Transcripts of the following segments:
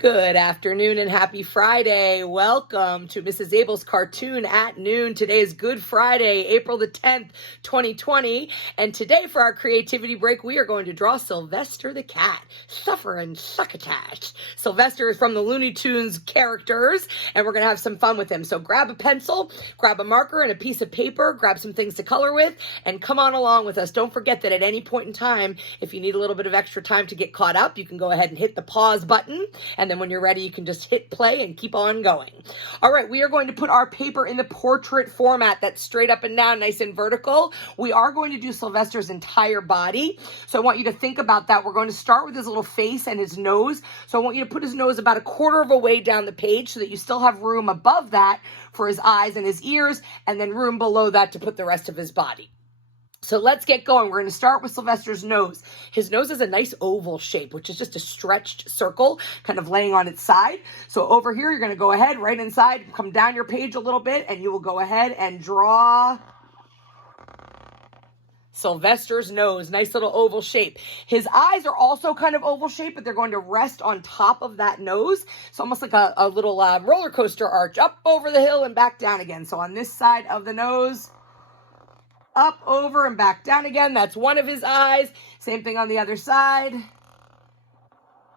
Good afternoon and happy Friday. Welcome to Mrs. Abell's Cartoon at Noon. Today is Good Friday, April the 10th, 2020. And today for our creativity break, we are going to draw Sylvester the cat. Suffer and succotash. Sylvester is from the Looney Tunes characters, and we're going to have some fun with him. So grab a pencil, grab a marker and a piece of paper, grab some things to color with, and come on along with us. Don't forget that at any point in time, if you need a little bit of extra time to get caught up, you can go ahead and hit the pause button, and then when you're ready, you can just hit play and keep on going. All right, we are going to put our paper in the portrait format. That's straight up and down, nice and vertical. We are going to do Sylvester's entire body. So I want you to think about that. We're going to start with his little face and his nose. So I want you to put his nose about a quarter of a way down the page so that you still have room above that for his eyes and his ears, and then room below that to put the rest of his body. So let's get going. We're going to start with Sylvester's nose. His nose is a nice oval shape, which is just a stretched circle kind of laying on its side. So over here, you're going to go ahead right inside, come down your page a little bit, and you will go ahead and draw Sylvester's nose. Nice little oval shape. His eyes are also kind of oval shape, but they're going to rest on top of that nose. It's almost like a little roller coaster arch up over the hill and back down again. So on this side of the nose, up, over, and back down again. That's one of his eyes. Same thing on the other side.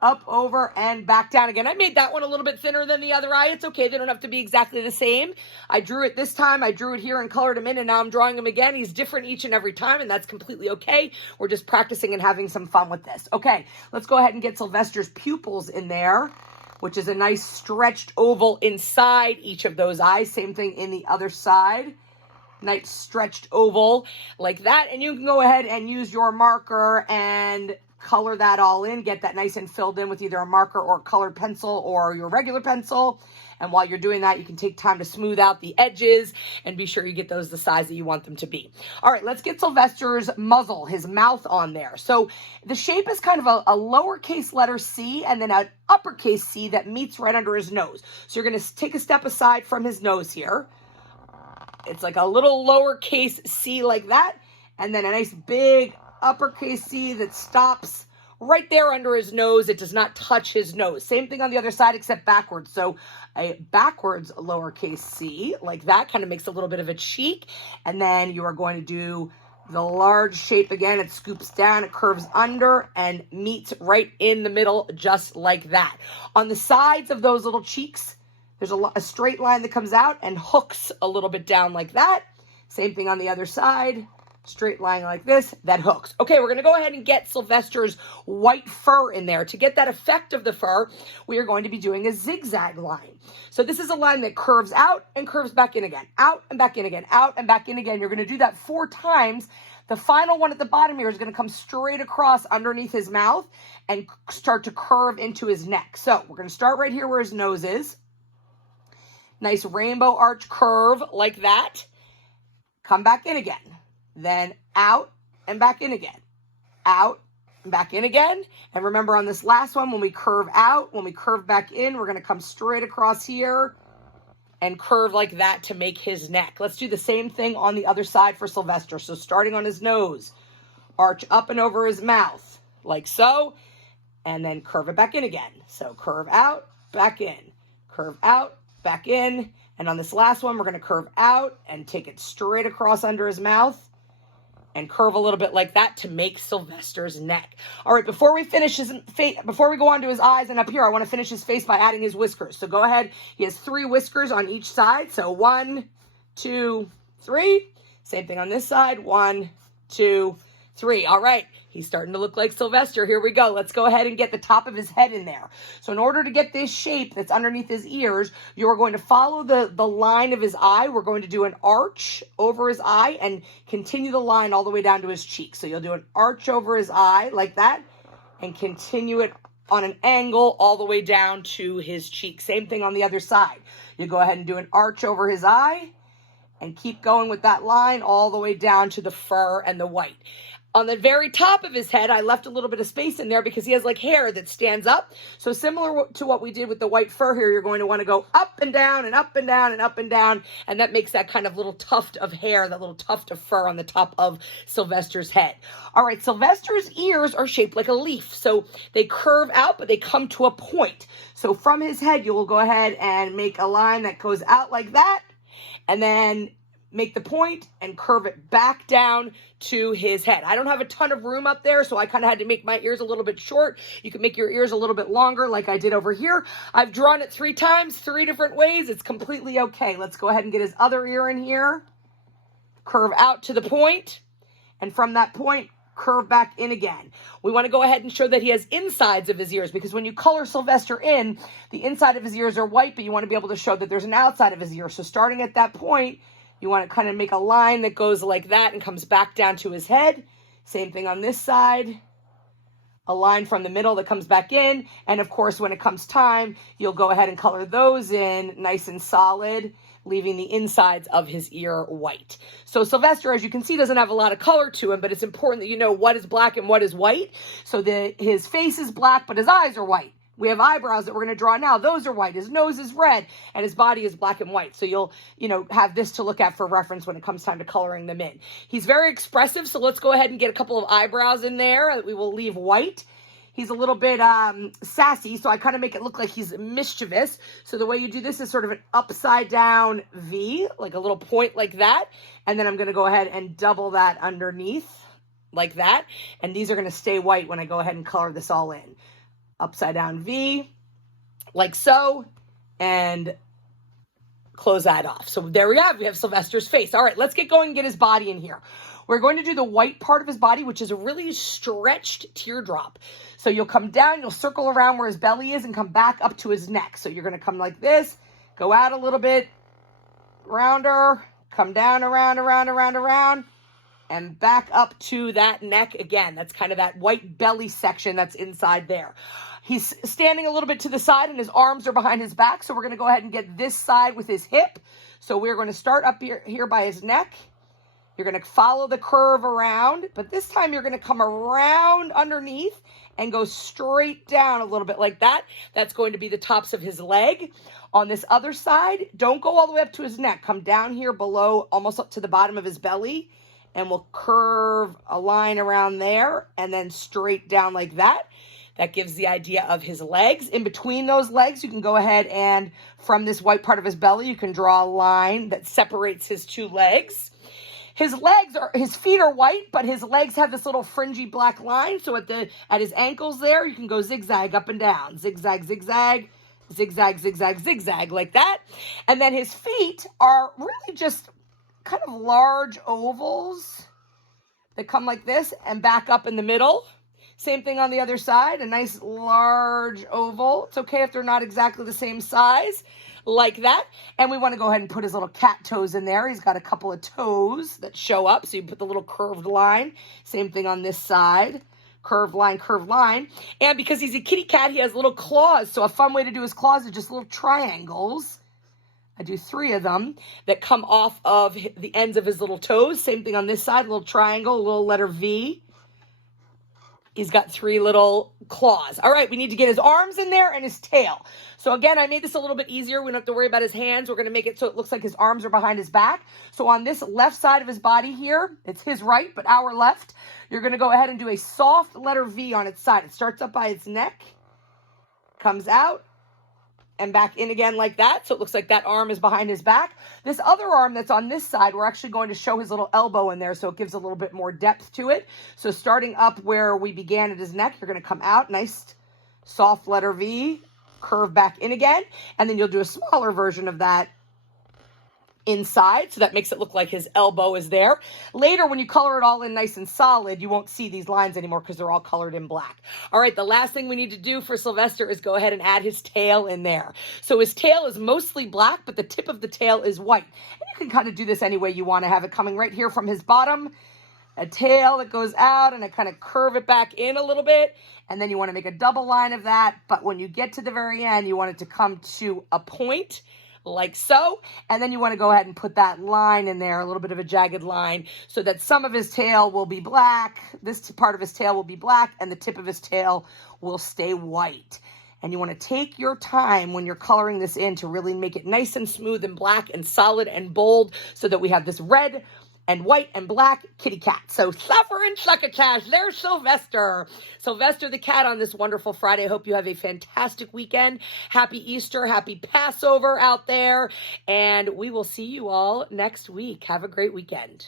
Up, over, and back down again. I made that one a little bit thinner than the other eye. It's okay. They don't have to be exactly the same. I drew it this time. I drew it here and colored him in, and now I'm drawing him again. He's different each and every time, and that's completely okay. We're just practicing and having some fun with this. Okay, let's go ahead and get Sylvester's pupils in there, which is a nice stretched oval inside each of those eyes. Same thing in the other side. Nice stretched oval like that. And you can go ahead and use your marker and color that all in. Get that nice and filled in with either a marker or a colored pencil or your regular pencil. And while you're doing that, you can take time to smooth out the edges and be sure you get those the size that you want them to be. All right, let's get Sylvester's muzzle, his mouth on there. So the shape is kind of a lowercase letter C and then an uppercase C that meets right under his nose. So you're going to take a step aside from his nose here. It's like a little lowercase C like that, and then a nice big uppercase C that stops right there under his nose. It does not touch his nose. Same thing on the other side except backwards. So a backwards lowercase C like that kind of makes a little bit of a cheek, and then you are going to do the large shape again. It scoops down, it curves under, and meets right in the middle just like that. On the sides of those little cheeks, there's a straight line that comes out and hooks a little bit down like that. Same thing on the other side. Straight line like this, that hooks. Okay, we're going to go ahead and get Sylvester's white fur in there. To get that effect of the fur, we are going to be doing a zigzag line. So this is a line that curves out and curves back in again. Out and back in again. Out and back in again. You're going to do that 4 times. The final one at the bottom here is going to come straight across underneath his mouth and start to curve into his neck. So we're going to start right here where his nose is. Nice rainbow arch curve like that. Come back in again. Then out and back in again. Out and back in again. And remember on this last one, when we curve out, when we curve back in, we're going to come straight across here and curve like that to make his neck. Let's do the same thing on the other side for Sylvester. So starting on his nose, arch up and over his mouth like so, and then curve it back in again. So curve out, back in, curve out, back in, and on this last one, we're going to curve out and take it straight across under his mouth and curve a little bit like that to make Sylvester's neck. All right, before we finish his face, before we go on to his eyes and up here, I want to finish his face by adding his whiskers. So go ahead. He has 3 whiskers on each side. So 1, 2, 3. Same thing on this side. 1, 2, 3. All right. He's starting to look like Sylvester. Here we go. Let's go ahead and get the top of his head in there. So in order to get this shape that's underneath his ears, you're going to follow the line of his eye. We're going to do an arch over his eye and continue the line all the way down to his cheek. So you'll do an arch over his eye like that and continue it on an angle all the way down to his cheek. Same thing on the other side. You go ahead and do an arch over his eye and keep going with that line all the way down to the fur and the white. On the very top of his head, I left a little bit of space in there because he has like hair that stands up. So similar to what we did with the white fur here, you're going to want to go up and down and up and down and up and down. And that makes that kind of little tuft of hair, that little tuft of fur on the top of Sylvester's head. All right, Sylvester's ears are shaped like a leaf. So they curve out, but they come to a point. So from his head, you will go ahead and make a line that goes out like that. And then make the point and curve it back down to his head. I don't have a ton of room up there, so I kind of had to make my ears a little bit short. You can make your ears a little bit longer like I did over here. I've drawn it 3 times, 3 different ways. It's completely okay. Let's go ahead and get his other ear in here. Curve out to the point, and from that point, curve back in again. We want to go ahead and show that he has insides of his ears, because when you color Sylvester in, the inside of his ears are white, but you want to be able to show that there's an outside of his ear. So starting at that point, you want to kind of make a line that goes like that and comes back down to his head. Same thing on this side. A line from the middle that comes back in. And of course, when it comes time, you'll go ahead and color those in nice and solid, leaving the insides of his ear white. So Sylvester, as you can see, doesn't have a lot of color to him, but it's important that you know what is black and what is white. So his face is black, but his eyes are white. We have eyebrows that we're going to draw now. Those are white. His nose is red, and his body is black and white. So you'll, have this to look at for reference when it comes time to coloring them in. He's very expressive, so let's go ahead and get a couple of eyebrows in there that we will leave white. He's a little bit sassy, so I kind of make it look like he's mischievous. So the way you do this is sort of an upside down V, like a little point like that. And then I'm going to go ahead and double that underneath like that. And these are going to stay white when I go ahead and color this all in. Upside down V, like so, and close that off. So there we have Sylvester's face. All right, let's get going and get his body in here. We're going to do the white part of his body, which is a really stretched teardrop. So you'll come down, you'll circle around where his belly is and come back up to his neck. So you're going to come like this, go out a little bit, rounder, come down, around, and back up to that neck again. That's kind of that white belly section that's inside there. He's standing a little bit to the side and his arms are behind his back. So we're going to go ahead and get this side with his hip. So we're going to start up here by his neck. You're going to follow the curve around, but this time you're going to come around underneath and go straight down a little bit like that. That's going to be the tops of his leg. On this other side, don't go all the way up to his neck. Come down here below, almost up to the bottom of his belly, and we'll curve a line around there and then straight down like that. That gives the idea of his legs. In between those legs, you can go ahead and from this white part of his belly, you can draw a line that separates his 2 legs. His feet are white, but his legs have this little fringy black line. So at his ankles there, you can go zigzag up and down, zigzag, zigzag, zigzag, zigzag, zigzag, like that. And then his feet are really just kind of large ovals that come like this and back up in the middle. Same thing on the other side, a nice large oval. It's okay if they're not exactly the same size, like that. And we want to go ahead and put his little cat toes in there. He's got a couple of toes that show up, so you put the little curved line. Same thing on this side. Curved line, curved line. And because he's a kitty cat, he has little claws. So a fun way to do his claws is just little triangles. I do 3 of them that come off of the ends of his little toes. Same thing on this side, a little triangle, a little letter V. He's got 3 little claws. All right, we need to get his arms in there and his tail. So again, I made this a little bit easier. We don't have to worry about his hands. We're going to make it so it looks like his arms are behind his back. So on this left side of his body here, it's his right, but our left, you're going to go ahead and do a soft letter V on its side. It starts up by its neck, comes out, and back in again like that. So it looks like that arm is behind his back. This other arm that's on this side, we're actually going to show his little elbow in there, so it gives a little bit more depth to it. So starting up where we began at his neck, you're going to come out, nice soft letter V, curve back in again, and then you'll do a smaller version of that inside, so that makes it look like his elbow is there. Later, when you color it all in nice and solid, you won't see these lines anymore because they're all colored in black. All right, the last thing we need to do for Sylvester is go ahead and add his tail in there. So his tail is mostly black, but the tip of the tail is white. And you can kind of do this any way you want to have it coming right here from his bottom, a tail that goes out, and I kind of curve it back in a little bit, and then you want to make a double line of that, but when you get to the very end, you want it to come to a point like so. And then you want to go ahead and put that line in there, a little bit of a jagged line, so that some of his tail will be black, this part of his tail will be black, and the tip of his tail will stay white. And you want to take your time when you're coloring this in to really make it nice and smooth and black and solid and bold, so that we have this red and white and black kitty cat. So suffer and succotash. There's Sylvester. Sylvester the cat on this wonderful Friday. Hope you have a fantastic weekend. Happy Easter. Happy Passover out there. And we will see you all next week. Have a great weekend.